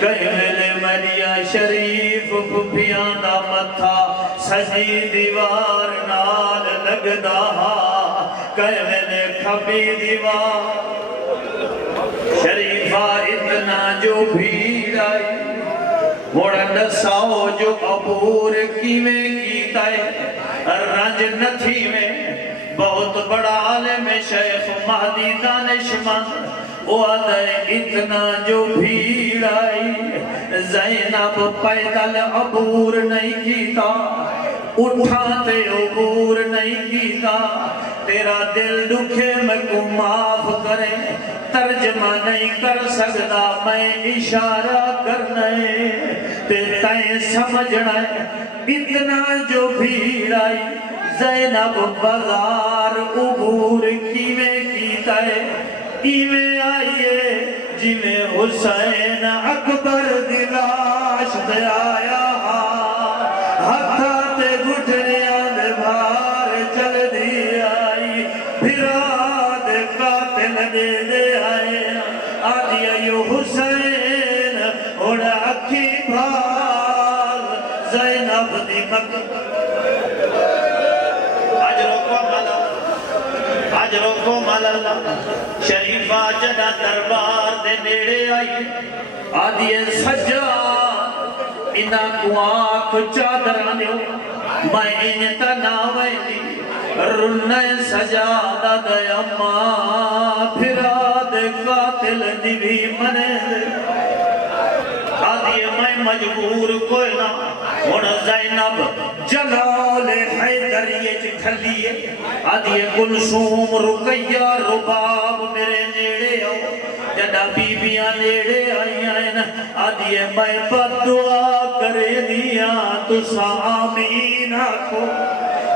کہنے مریا شریف پھپیاں دا متھا سجی دیوار نال لگدا کہنے کھبی دیوار شریفہ اتنا جو بھیڑ آئی وڑن ساؤ جو عبور کیویں کیتا ہے رنج نتھی میں بہت بڑا عالم شیخ مہدی دانشمند وہ آدھے اتنا جو بھیڑ آئی زینب پیدل عبور نہیں کیتا اٹھاتے عبور نہیں کیتا تیرا دل دکھے میں کو معاف کرے ترجمہ نہیں کر سکتا میں اشارہ کرنے تیتائیں سمجھنا اتنا جو بھیڑ آئی زینب بغار عبور کیویں کیتا ہے ایویں آئیے جی میں حسین اکبر دلاش دے آیا ہتھاتے گھٹنیاں دے بھار چل دی آئی پھرا دے قاتل دے دے آئے آدھی ایو حسین اوڑا اکھی بھال زینب دی مکہ اجروں کو ملالہ شریفہ جنہ دربار دے نیڑے آئی آدھی سجاد انہاں کو آنکھ چادران دیو میں انتا ناوے دی رنہ سجادہ دے اماں پھرا دے قاتل دی بھی منے دے آدھی میں مجبور کوئی نہ ہونا زینب جلال حیدریہ کھلیے آدھی کلثوم رقیہ رباب میرے نیڑے آؤ جدہ بیبیاں نیڑے آئیں آدھی میں بدعا کرے دیا تو آمین آکھو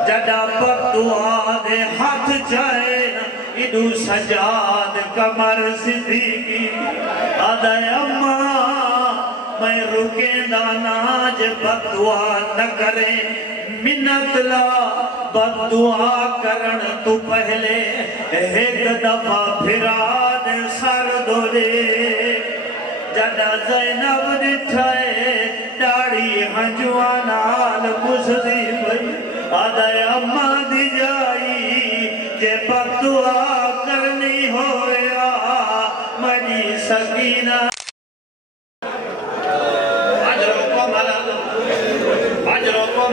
جدہ بدعا دے ہاتھ جائے ادھو سجاد کمر صدیقی آدھے اماں میں رکے داناج بدعا نہ کرے منت لا بدعا کرن تو پہلے ایک دفعہ پھرا دے سر دو دے جدہ زینب دٹھائے داڑی ہنجوانال مزدی بھئی آدھے اماں دی جائی جے بدعا کرنی ہویا مجی سکینہ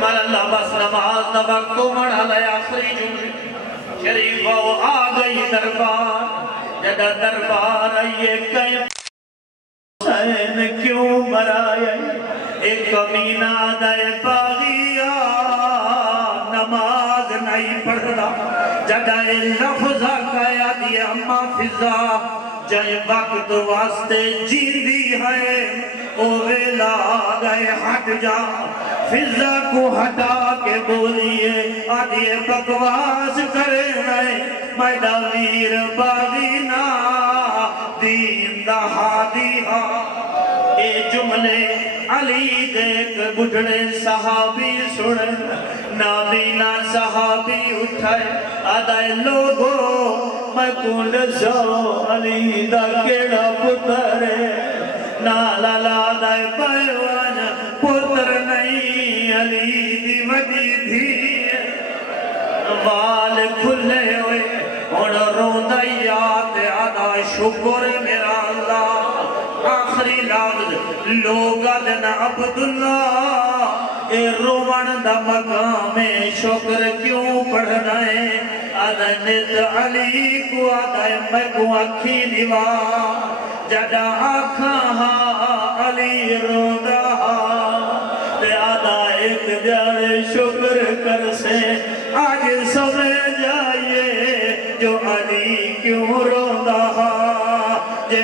اللہ بس نماز نبک تو مڑا لے آخری جمعے شریفہ وہ آگئی دربار جدہ دربار آئیے کئی حسین کیوں مرائے ایک کمینہ دے باغیا نماز نہیں پڑھنا جدہ لفظہ کہا دیا اماں فضا جائے وقت واسطے جیندی ہے اوہ لا گئے ہٹ جا فضا کو ہٹا کے بولیے آدھیے بکواس کرے میں ویر باغینا دین دہادی اے جملے علی دیکھ گھڑے صحابی سڑے نابینا صحابی اٹھائے آدھائے لوگو میں کون سو علی دا کیڑا پترے نالا لادائے پیوان پتر نہیں علی دی وڈی دھی وال کھلے ہوئے اور رودائیات آدھا شکر میرا اللہ آخری لفظ لوگا دن عبداللہ اے روان دا مقام شکر کیوں پڑھنا ہے آدھا نت علی کو آدھا میں کو اکھی دیوا جدہ آکھا علی رودا تے آدھا ایک جڑے شکر کر سے آج سمجھ جائیے جو علی کیوں رودا جے